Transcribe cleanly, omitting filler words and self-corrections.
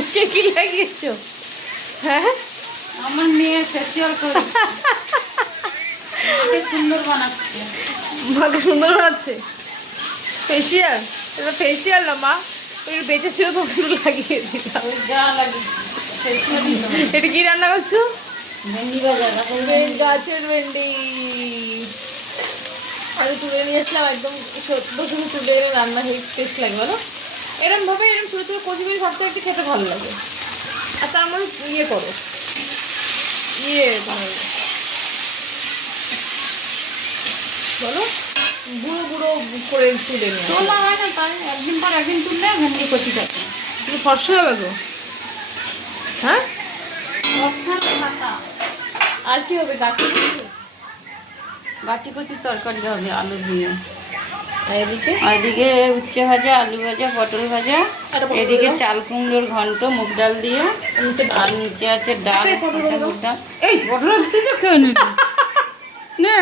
মুখে কি লাগিয়েছো? হ্যাঁ, আমার মেয়ে ফেসিয়াল করে মাকে সুন্দর বানাচ্ছে। মাকে সুন্দর বানাচ্ছে। ফেসিয়াল? এটা ফেসিয়াল না মা, ওই বেঁচে ছিল তো একটু লাগিয়ে দিলাম। ওই যা লাগে ফেসিয়ালই তো। এটা কি রান্না করছো? ভেন্ডি ভাজা, গাছের ভেন্ডি। আমি তুলে নিয়ে আসলাম একদম প্রথমে তুলে এনে রান্না হেল্প টেস্ট লাগে বলো। এরম ভাবে এরম ছোটো ছোটো কচি কচি সব থেকে খেতে ভালো লাগে। আর তার মানে ইয়ে করো, তোমার বলো গুঁড়ো গুঁড়ো করে তুলে নিয়ে তোলা হয় না, তাই একদিন পর একদিন তুললে ভেন্ডি কচি থাকে। তুমি ফর্সা হবে গো। হ্যাঁ, আর কি হবে? গাঠি কচির তরকারি হবে আলু দিয়ে। আর এদিকে এদিকে উচ্ছে ভাজা, আলু ভাজা, পটল ভাজা, এদিকে চাল কুমড়োর ঘন্ট মুগ ডাল দিয়ে, আর নিচে আছে ডাল। পটল এই পটল দিতে খেয়ে নিবি না।